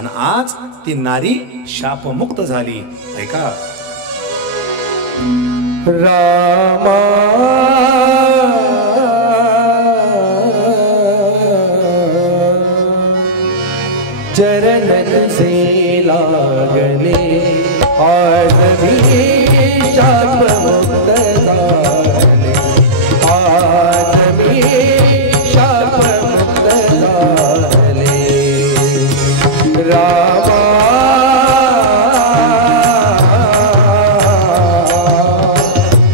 आणि आज ती नारी शापमुक्त झाली. ऐका, रामा चरण से लागले आज भी शाप मुक्त झाले, आज भी शाप मुक्त झाले. रामा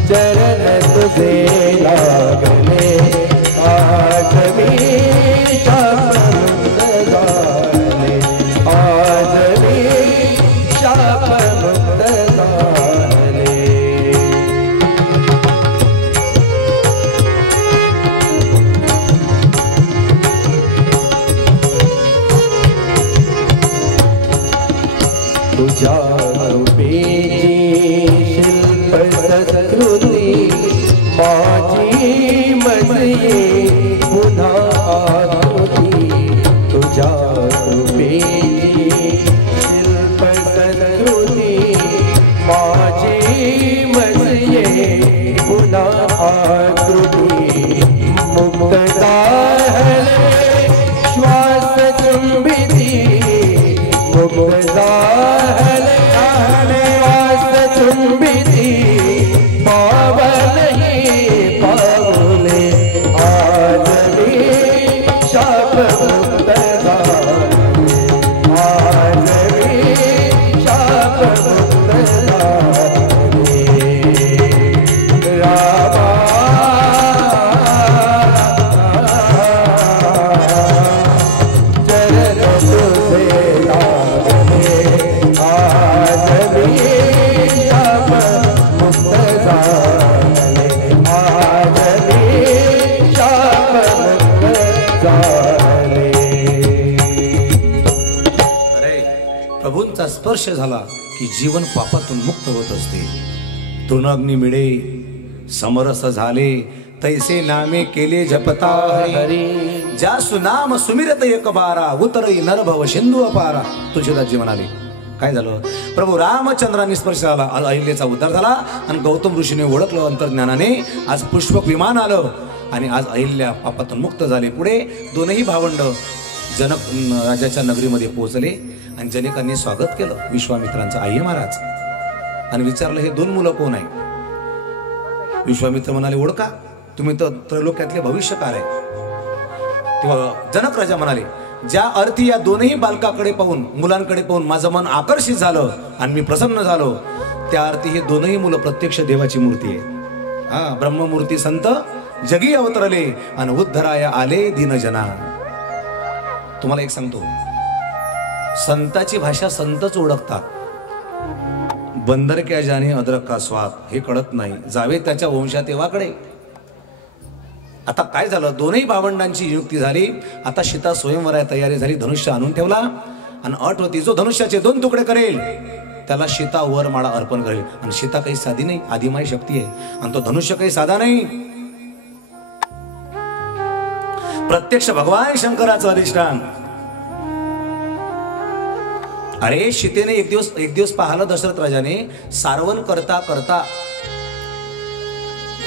चरण तुझे लागले आज भी शाप मुक्त झाले, आज भी शाप मुक्त झाले. तुझ्या रूपेची शिल्प संस्कृती माझी मजये पुन्हा आकृती. तुझ्या रूपेची शिल्प संस्कृती माझी मजये पुन्हा आकृती. मुक्त झाले श्वास चुंबिती, मुक्त झाले श्वास चुंबिती, पावलही पावले आज भी शाप मुक्त झाले, आज भी शाप मुक्त झाले. रामा चरण तुझे लागले आज भी शाप मुक्त झाले, आज भी शाप मुक्त झाले. अरे प्रभूंचा स्पर्श झाला की जीवन पापातून मुक्त होत असते. तृणाग्नी मिळे समरस झाले तैसे नामे केले जपता हरी. ज्या सुनाम सुमिरत एक बारा उतरई नरभव सिंधू अपारा. तुळशीदासजी म्हणाले काय झालं, प्रभू रामचंद्रांनी स्पर्श झाला, अहिल्याचा उद्धार झाला आणि गौतम ऋषीने ओळखलं अंतर्ज्ञानाने. आज पुष्पक विमान आलं आणि आज अहिल्या पापातून मुक्त झाले. पुढे दोनही भावंड जनक राजाच्या नगरीमध्ये पोहोचले आणि जनकांनी स्वागत केलं विश्वामित्रांचं. आई महाराज आणि विचारलं हे दोन मुलं कोण आहे. विश्वामित्र म्हणाले ओळखा, तुम्ही तर त्रैलोक्यातले भविष्यकार आहे. तेव्हा जनक राजा म्हणाले ज्या अर्थी या दोनही बालकाकडे पाहून मुलांकडे पाहून माझं मन आकर्षित झालं आणि मी प्रसन्न झालो, त्या अर्थी हे दोनही मुलं प्रत्यक्ष देवाची मूर्ती आहे. हा ब्रह्ममूर्ती संत जगी अवतरले आणि उद्धराय आले दीनजना. तुम्हाला एक सांगतो, संताची भाषा संतच ओळखतात. बंदर क्या जाने अदरक का स्वाद हे कळत नाही, जावे त्याच्या वंशा तेव्हाकडे. आता काय झालं, दोनही भावंडांची नियुक्ती झाली. आता सीता स्वयंवराय तयारी झाली. धनुष्य आणून ठेवला आणि अट होती जो धनुष्याचे 2 तुकडे करेल त्याला सीता वर माळा अर्पण करेल. आणि सीता काही साधी नाही, आदिमाय शक्ती आहे आणि तो धनुष्य काही साधा नाही. प्रत्यक्ष भगवान शंकराचं अधिष्ठान. अरे सीतेने एक दिवस पाहिलं दशरथ राजाने, सारवण करता करता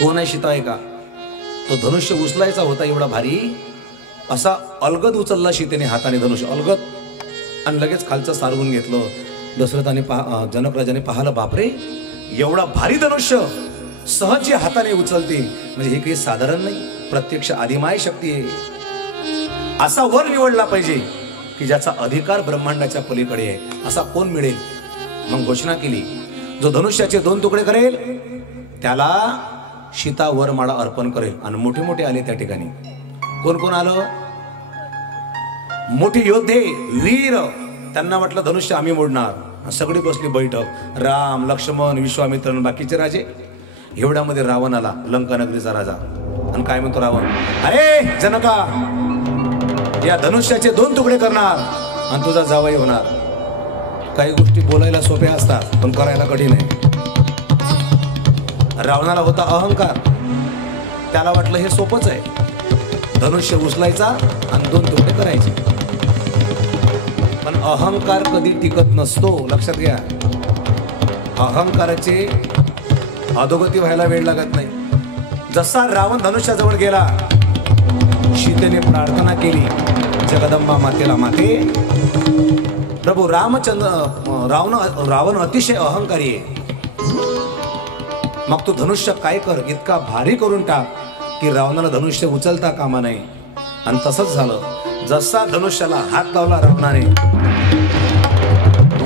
कोण आहे सीता आहे का, तो धनुष्य उचलायचा होता एवढा भारी, असा अलगद उचलला सीतेने हाताने धनुष्य अलगद आणि लगेच खालचं सारवून घेतलं. दशरथाने जनक राजाने पाहिलं बापरे एवढा भारी धनुष्य सहज हाताने उचलते म्हणजे हे काही साधारण नाही, प्रत्यक्ष आदिमाय शक्ती आहे. असा वर निवडला पाहिजे की ज्याचा अधिकार ब्रह्मांडाच्या पलीकडे आहे. असा कोण मिळेल. मग घोषणा केली जो धनुष्याचे 2 तुकडे करेल त्याला सीता वर माळा अर्पण करेल. आणि मोठे मोठे आले त्या ठिकाणी. कोण कोण आलं, मोठे योद्धे वीर. त्यांना वाटलं धनुष्य आम्ही मोडणार. सगळी बसली बैठक, राम लक्ष्मण विश्वामित्र बाकीचे राजे. एवढ्यामध्ये रावण आला, लंका नगरीचा राजा. आणि काय म्हणतो रावण, अरे जनका या धनुष्याचे 2 तुकडे करणार आणि तुझा जावई होणार. काही गोष्टी बोलायला सोप्या असतात पण करायला कठीण आहे. रावणाला होता अहंकार, त्याला वाटलं हे सोपंच आहे, धनुष्य उचलायचा आणि 2 तुकडे करायचे. पण अहंकार कधी टिकत नसतो, लक्षात घ्या. अहंकाराचे अधोगती व्हायला वेळ लागत नाही. जसा रावण धनुष्याजवळ गेला, सीतेने प्रार्थना केली, जगदंबा मातेला, माते प्रभू रावण अतिशय अहंकारी आहे, मग तू धनुष्य काय कर, इतका भारी करून टाक की रावणाला धनुष्य उचलता कामा नये. आणि तसंच झालं. जसा धनुष्याला हात लावला रावणाने,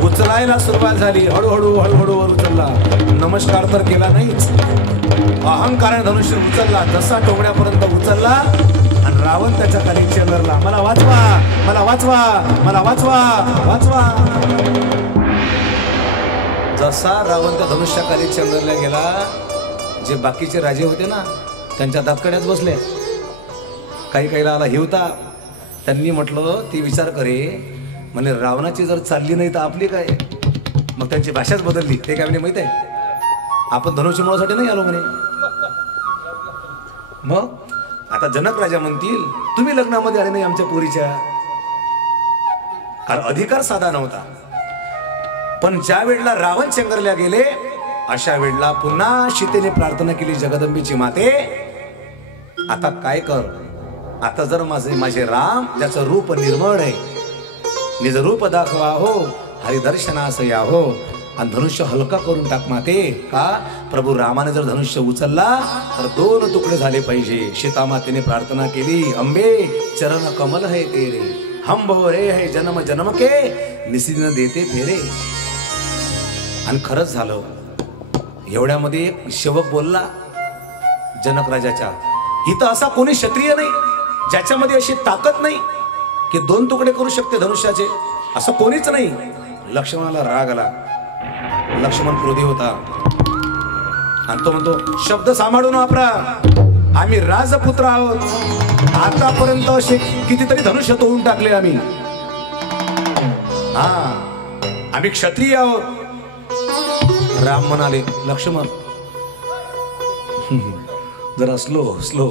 उचलायला सुरुवात झाली. हळूहळू हळूहळू वर उचलला. नमस्कार तर केला नाहीच, अहंकाराने धनुष्य उचलला. जसा टोंगण्यापर्यंत उचलला आणि रावण त्याच्या खाली चेंगरला, मला वाचवा, मला वाचवा, मला वाचवा, वाचवा. जसा रावण त्या धनुष्याखाली चेंगरला गेला, जे बाकीचे राजे होते ना, त्यांच्या दातकड्याच बसले. काही काहीला आला हिवता. त्यांनी म्हटलं, ती विचार करे म्हणजे रावणाची जर चालली नाही तर आपली काय. मग त्यांची भाषाच बदलली. ते काय म्हणे माहित आहे, आपण धनुष्यमुळासाठी नाही आलो म्हणे. मग आता जनक राजा म्हणतील, तुम्ही लग्नामध्ये आले नाही आमच्या पोरीच्या, कारण अधिकार साधा नव्हता. पण ज्या वेळेला रावण चेंगरल्या गेले, अशा वेळेला पुन्हा सीतेने प्रार्थना केली, जगदंबेची माते आता काय कर, आता जर माझे राम ज्याचं रूप निर्मळ आहे, निज रूप दाखवा हो, हरिदर्शनास या हो, आणि धनुष्य हलका करून टाक माते. का प्रभू रामाने जर धनुष्य उचलला तर 2 तुकडे झाले पाहिजे. सीता मातेने प्रार्थना केली, अंबे चरण कमल है तेरे, हम भवरे है जन्म जन्म के, निसिन देते फेरे. आणि खरंच झालं. एवढ्यामध्ये एक सेवक बोलला जनक राजाच्या, इथं असा कोणी क्षत्रिय नाही ज्याच्यामध्ये अशी ताकद नाही की 2 तुकडे करू शकते धनुष्याचे, असं कोणीच नाही. लक्ष्मणाला राग आला. लक्ष्मण क्रोधी होता आणि तो म्हणतो, शब्द सांभाळून वापरा, आम्ही राजपुत्र आहोत, आतापर्यंत असे कितीतरी धनुष्य तोडून टाकले आम्ही, हा आम्ही क्षत्रिय आहोत. राम म्हणाले, लक्ष्मण जरा स्लो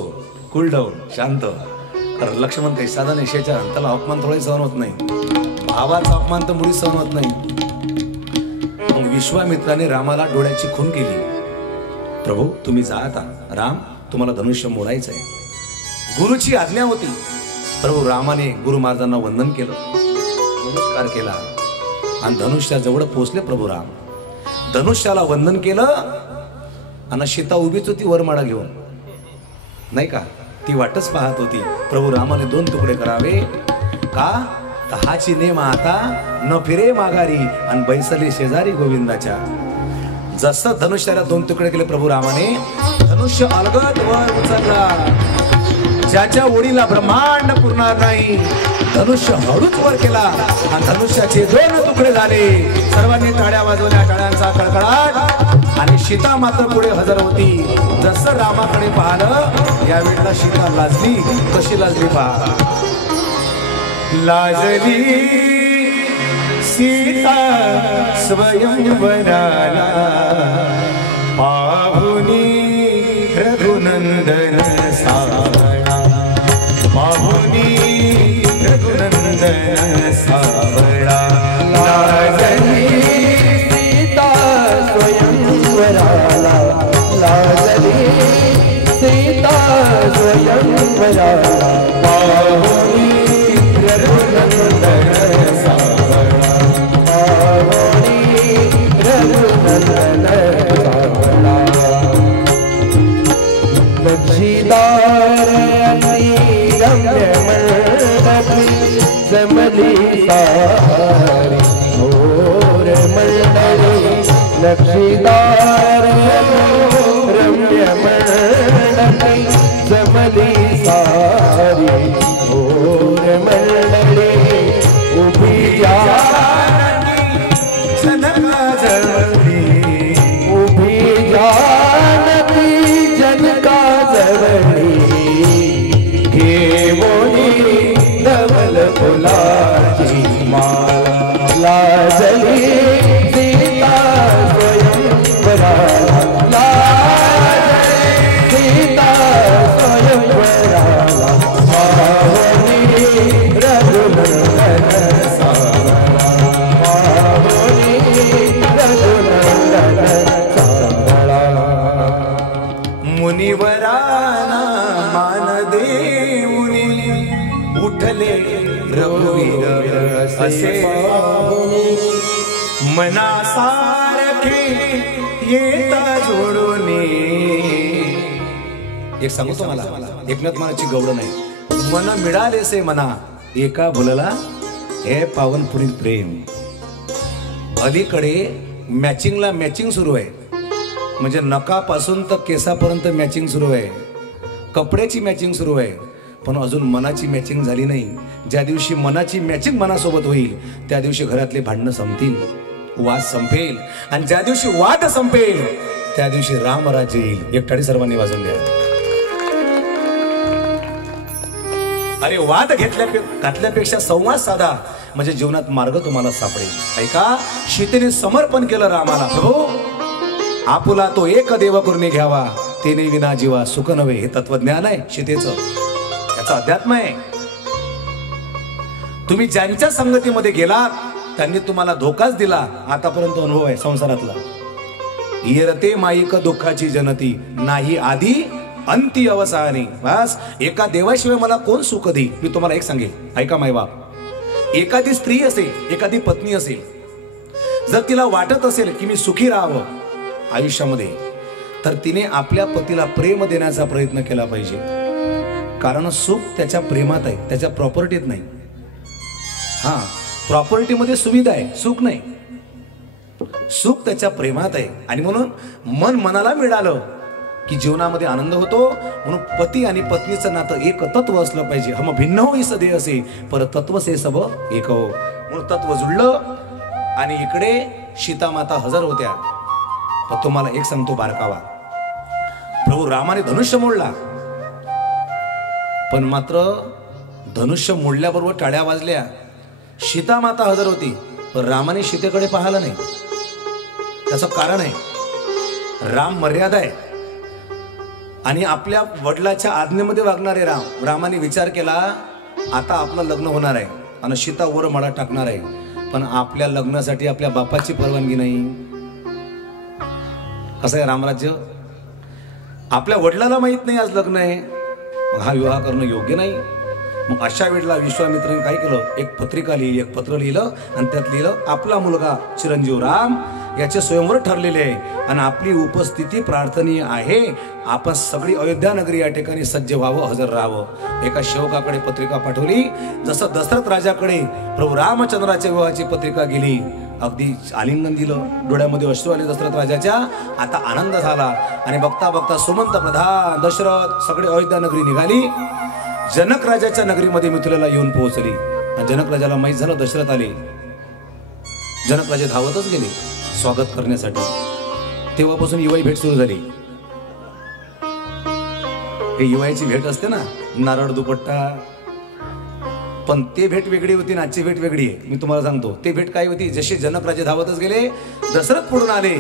कूल डाऊन, शांत. कारण लक्ष्मण काही साधा नाही, शेचा त्याला अपमान थोडाही सहन होत नाही, भावाचा अपमान तर मुळी सहन होत नाही. मग विश्वामित्राने रामाला डोळ्याची खून केली. प्रभू तुम्ही जा आता, राम तुम्हाला धनुष्य मोडायचं आहे. गुरुची आज्ञा होती. प्रभू रामाने गुरु महाराजांना वंदन केलं, नमस्कार केला आणि धनुष्याजवळ पोहोचले. प्रभू राम धनुष्याला वंदन केलं आणि सीता उभीच होती वरमाळा घेऊन, नाही का, ती वाटच पाहत होती. प्रभू रामाने 2 तुकडे करावे का, हाची नेम आता न फिरे माघारी, आणि बैसले शेजारी गोविंदाच्या. जसं धनुष्याला 2 तुकडे केले प्रभू रामाने, धनुष्य अलगद वर उचलला. ज्याच्या ओढीला ब्रह्मांड पुरणार नाही, धनुष्य हळूच वर केला आणि धनुष्याचे 2 तुकडे झाले. सर्वांनी टाळ्या वाजवल्या, टाळ्यांचा कडकडाट. आणि सीता मात्र पुढे हजर होती. जसं रामाकडे पाहिलं, यावेळेला सीता लाजली. कशी लाजली पहा, लाजली सीता स्वयंवराला, पाहुनी रघुनंदन सावळा, पाहुनी रघुनंदन सावळा. लाजली सीता स्वयंवराला, लाजली सीता स्वयंवराला, पाहुनी रघुनंदन सावळा, पाहुनी रघुनंदन सावळा. लक्षीदार रम्य मंडपी जमली सारी, घोर मंडली लक्षीदार रम्य मंडपी जमली सारी, घोर मंडली उभी जनका जवळी, उभी जानती जनका जवळी, घेवोनी धवल फुलाची माला. लाजली सीता स्वयंवराला, लाजली सीता स्वयंवराला, पाहुनी रघुनंदन सावळा. ऐसे मनासारखे येता जोडून. एक सांगू तुम्हाला, एकनाथ मनाची गवड नाही. मन मिळालेसे मना एका भुलला हे पावन पुढील प्रेम. अलीकडे मॅचिंगला मॅचिंग सुरू आहे. म्हणजे नकापासून तर केसापर्यंत मॅचिंग सुरू आहे. कपड्याची मॅचिंग सुरू आहे. पण अजून मनाची मॅचिंग झाली नाही. ज्या दिवशी मनाची मॅचिंग मनासोबत होईल त्या दिवशी घरातले भांडणं संपतील, वाद संपेल. आणि ज्या दिवशी वाद संपेल त्या दिवशी रामराज्य येईल. एक टाळी सर्वांनी वाजवून द्या. अरे वाद घातल्यापेक्षा संवाद साधा, म्हणजे जीवनात मार्ग तुम्हाला सापडेल. ऐका, सीतेने समर्पण केलं रामाला. प्रभू आपुला तो एक देव करून घ्यावा, तेने विना जीवा सुख नव्हे. हे तत्वज्ञान आहे सीतेचं, याचा अध्यात्म आहे. तुम्ही ज्यांच्या संगतीमध्ये गेलात त्यांनी तुम्हाला धोकाच दिला. आतापर्यंत अनुभव आहे संसारातला. येरते माईक दुःखाची जनती, नाही आधी अंती अवसानी. बस एका देवाशिवाय मला कोण सुख देईल. मी तुम्हाला एक सांगेल, ऐका मायबाप. एखादी स्त्री असेल, एखादी पत्नी असेल, जर तिला वाटत असेल की मी सुखी राहावं आयुष्यामध्ये, तर तिने आपल्या पतीला प्रेम देण्याचा प्रयत्न केला पाहिजे. कारण सुख त्याच्या प्रेमात आहे, त्याच्या प्रॉपर्टीत नाही. हा, प्रॉपर्टीमध्ये सुविधा आहे, सुख नाही. सुख त्याच्या प्रेमात आहे. आणि म्हणून मन मनाला मिळालं की जीवनामध्ये आनंद होतो. म्हणून पती आणि पत्नीचं नातं एक तत्व असलं पाहिजे. हम भिन्न हो सदे असे पर तत्व से सब एक हो. म्हणून तत्व जुळलं. आणि इकडे सीता माता हजर होत्या. पण तुम्हाला एक सांगतो बारकावा, प्रभू रामाने धनुष्य मोडला, पण मात्र धनुष्य मोडल्याबरोबर टाळ्या वाजल्या. सीता माता हजर होती, पण रामाने सीतेकडे पाहिलं नाही. त्याचं कारण आहे, राम मर्यादा आहे. आणि आपल्या वडिलाच्या आज्ञेमध्ये वागणारे रामाने विचार केला, आता आपलं लग्न होणार आहे आणि सीता वर मळा टाकणार आहे, पण आपल्या लग्नासाठी आपल्या बापाची परवानगी नाही. कसं आहे रामराज्य? आपल्या वडिलाला माहित नाही आज लग्न आहे, मग हा विवाह करणं योग्य नाही. मग अशा वेळेला विश्वामित्राने काय केलं, एक पत्रिका लिहिली, एक पत्र लिहिलं आणि त्यात लिहिलं, आपला मुलगा चिरंजीव राम याचे स्वयंवर ठरलेले आहे आणि आपली उपस्थिती प्रार्थनीय आहे. आपण सगळी अयोध्या नगरी या ठिकाणी सज्ज व्हावं, हजर राहावं. एका सेवकाकडे पत्रिका पाठवली. जसं दशरथ राजाकडे प्रभू रामचंद्राच्या विवाहाची पत्रिका गेली, अगदी आलिंगन दिलं, डोळ्यामध्ये अश्रू आले दशरथ राजाच्या. आता आनंद झाला. आणि बघता बघता सुमंत प्रधान दशरथ सगळे अयोध्या नगरी निघाली. जनक राजाच्या नगरीमध्ये मिथिलेला येऊन पोहोचली. जनक राजाला माहीत झालं दशरथ आले. जनक राजे धावतच गेले स्वागत करण्यासाठी. तेव्हापासून युवाई भेट सुरू झाली. हे युवाईची भेट असते ना, नारळ दुपट्टा, पण ते भेट वेगळी होती ना आजची भेट वेगळी आहे. मी तुम्हाला सांगतो ते भेट काय होती. जसे जनक राजे धावतच गेले, दशरथ पुढून आले.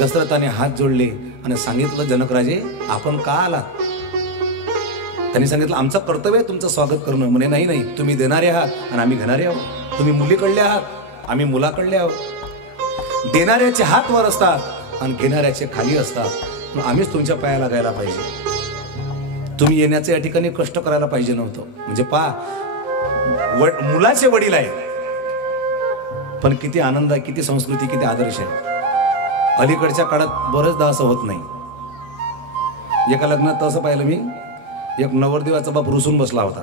दशरथाने हात जोडले आणि सांगितलं, जनक राजे आपण का आलात? त्यांनी सांगितलं, आमचं कर्तव्य आहे तुमचं स्वागत करणं. म्हणे नाही नाही, तुम्ही देणारे आहात आणि आम्ही घेणारे आहोत. तुम्ही मुलीकडले आहात, आम्ही मुलाकडले आहोत. देणाऱ्याचे हात वर असतात आणि घेणाऱ्याचे खाली असतात. आम्हीच तुमच्या पायाला गायला पाहिजे. तुम्ही येण्याचे या ठिकाणी कष्ट करायला पाहिजे नव्हतं. म्हणजे मुलाचे वडील आहे, पण किती आनंद आहे, किती संस्कृती, किती आदर्श आहे. अलीकडच्या काळात बरेचदा असं होत नाही. एका लग्नात असं पाहिलं मी, एक नवरदेवाचा बाप रुसून बसला होता.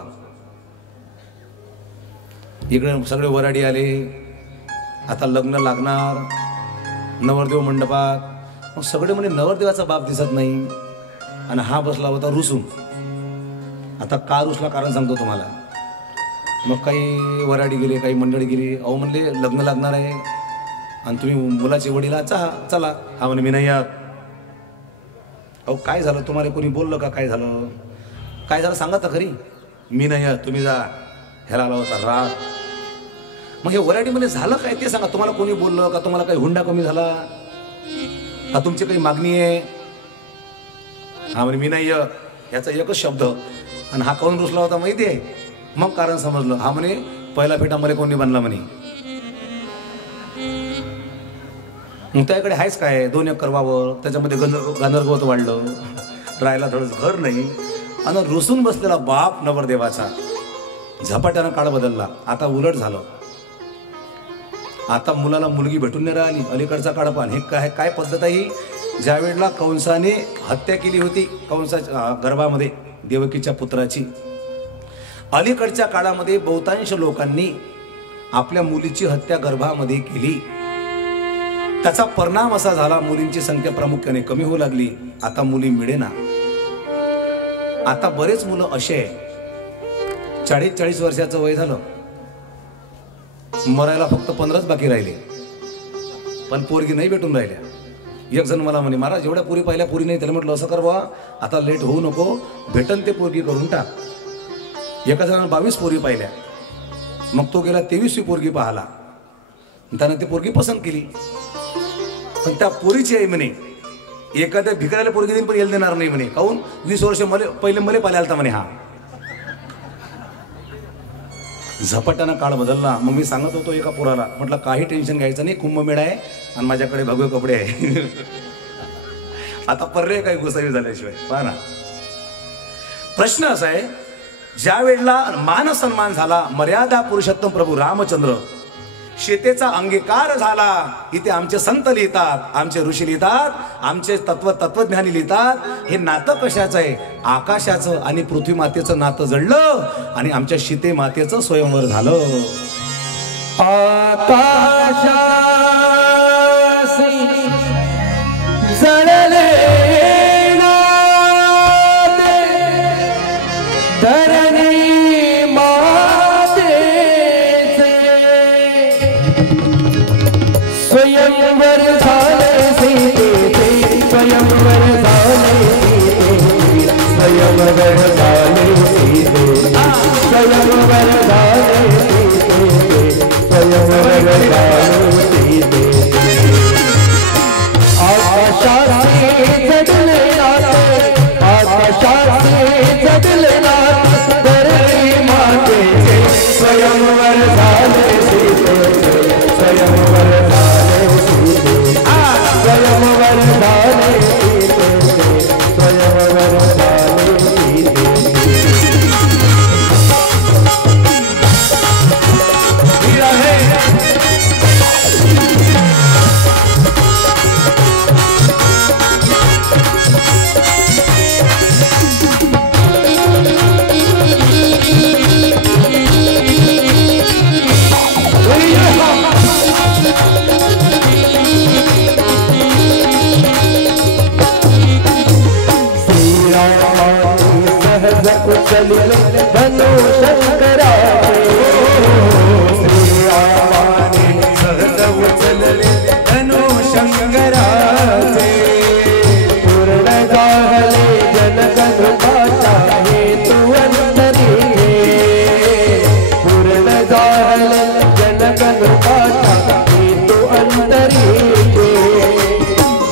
इकडे सगळे वराडी आले, आता लग्न लागणार, नवरदेव मंडपात. मग सगळे म्हणे नवरदेवाचा बाप दिसत नाही आणि हा बसला होता रुसून. आता का रुसला कारण सांगतो तुम्हाला. मग काही वराडी गेले, काही मंडळी गेली. अहो म्हणले लग्न लागणार आहे आणि तुम्ही मुलाचे वडील चला. हा म्हणे मी नाही आत. अहो काय झालं, तुम्हाला कोणी बोललं का? काय झालं, काय झालं सांगा तर खरी. मी नाही आत, तुम्ही जा. ह्याला आला होता राग. मग हे वराडीमध्ये झालं काय ते सांगा. तुम्हाला कोणी बोललं का? तुम्हाला काही हुंडा कमी झाला का? तुमची काही मागणी आहे? हा म्हणे मी नाही येत. ह्याचा एकच शब्द. आणि हा काऊन रुसला होता माहिती आहे? मग कारण समजलं. हा म्हणे पहिला फेटा मला कोणी बांधला म्हणे. मग त्याकडे आहेच काय, 2 एकर वावर, त्याच्यामध्ये गांधरगवत वाढलं, राहायला थोडंच घर नाही. आणि रुसून बसलेला बाप नवरदेवाचा. झपाट्यानं काळ बदलला. आता उलट झालं. आता मुलाला मुलगी भेटून नाही राहिली. अलीकडचा काळपान हे काय पद्धत आहे. ज्या वेळेला कंसाने हत्या केली होती कंसाच्या गर्भामध्ये देवकीच्या पुत्राची, अलीकडच्या काळामध्ये बहुतांश लोकांनी आपल्या मुलीची हत्या गर्भामध्ये केली. त्याचा परिणाम असा झाला, मुलींची संख्या प्रामुख्याने कमी होऊ लागली. आता मुली मिळेना. आता बरेच मुलं असे आहे 40-40 वर्षाचं वय झालं, मरायला फक्त 15च बाकी राहिले, पण पोरगी नाही भेटून राहिल्या. एक जण मला म्हणे, महाराज जेवढ्या पोरी पाहिल्या पोरी नाही. त्याला म्हटलं असं कर बा, आता लेट होऊ नको, भेटन ते पोरगी करून टाक. एका जणानं 22 पोरी पाहिल्या, मग तो गेला 23वी पोरगी पाहाला. त्यानं ती पोरगी पसंत केली, पण त्या पोरीची आई म्हणे एखाद्या भिकाऱ्याला पोरगी देईन पण येल देणार नाही म्हणे. काहून? 20 वर्ष पहिले मले पाहिला होता म्हणे. हा झपाट्यानं काळ बदलला. मग मी सांगत होतो एका पोराला, म्हटलं काही टेन्शन घ्यायचं नाही, कुंभमेळा आहे आणि माझ्याकडे भगवे कपडे आहे. आता पर्याय काही गोसावी झाल्याशिवाय. पहा ना, प्रश्न असा आहे, ज्या वेळेला मान सन्मान झाला, मर्यादा पुरुषोत्तम प्रभू रामचंद्र सीतेचा अंगीकार झाला. इथे आमचे संत लिहितात, आमचे ऋषी लिहितात, आमचे तत्वज्ञानी लिहितात. हे नातं कशाचं आहे? आकाशाचं आणि पृथ्वी मातेचं नातं जडलं आणि आमच्या सीते मातेचं स्वयंवर झालं. आकाशासी जळले नाते, धरणी मातेचे स्वयंवर झाले सीतेचे, स्वयंवर झाले सीतेचे, स्वयंवर झाले सीतेचे, स्वयंवर झाले सीतेचे, स्वयंवर झाले सीतेचे. आकाशाचे जडले नाते, आकाशाचे जडले नाते, धरणी मातेचे स्वयंवर झाले सीतेचे, स्वयंवर झाले सीतेचे, स्वयंवर झाले सीतेचे, स्वयंवर झाले सीतेचे. धनु शंकराचे, श्रीरामाने सहज उचलले धनु शंकराचे. पूर्ण झाले जनकनुपाचा हेतू अंतरी, पूर्ण झाले जनकनुपाचा हेतू अंतरी.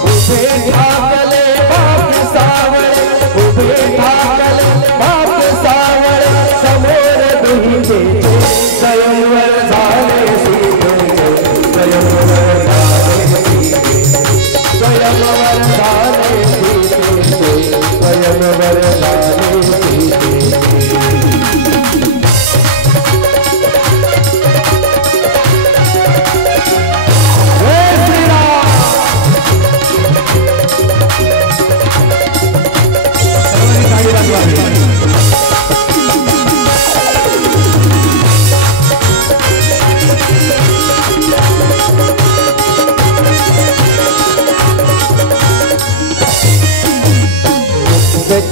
उभे ठाकले बाप सावळे, उभे ठाकले बाप सावळे, समोर दुहिते स्वयंवर झाले सीतेचे, स्वयंवर झाले सीतेचे, स्वयंवर झाले सीतेचे, स्वयंवर झाले सीतेचे.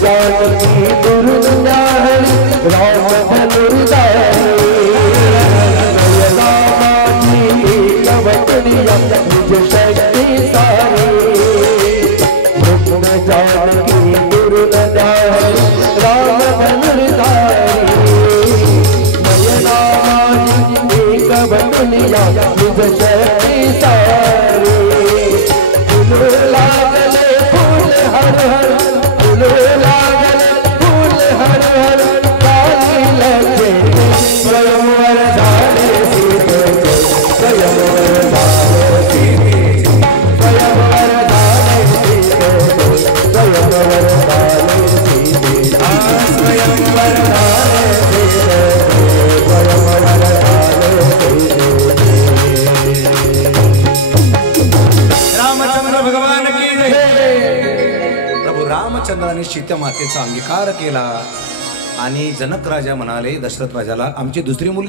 जानकी दुर्गाहरी राम धनुर्धारी, नयनामाची कवटनिया निज शक्ति सारी. जानकी दुर्गाहरी राम धनुर्धारी, नयनामाची कवटनिया निज शक्ति सारी. फूल लागले फूल हर हर, फूल लागले फूल हर हर, काली लगे स्वयंवर झाले सीतेचे, स्वयंवर झाले सीतेचे. रामचंद्राने सीता मातेचा अंगीकार केला आणि जनक राजा म्हणाले दशरथ राजाला, आमची दुसरी मुलगी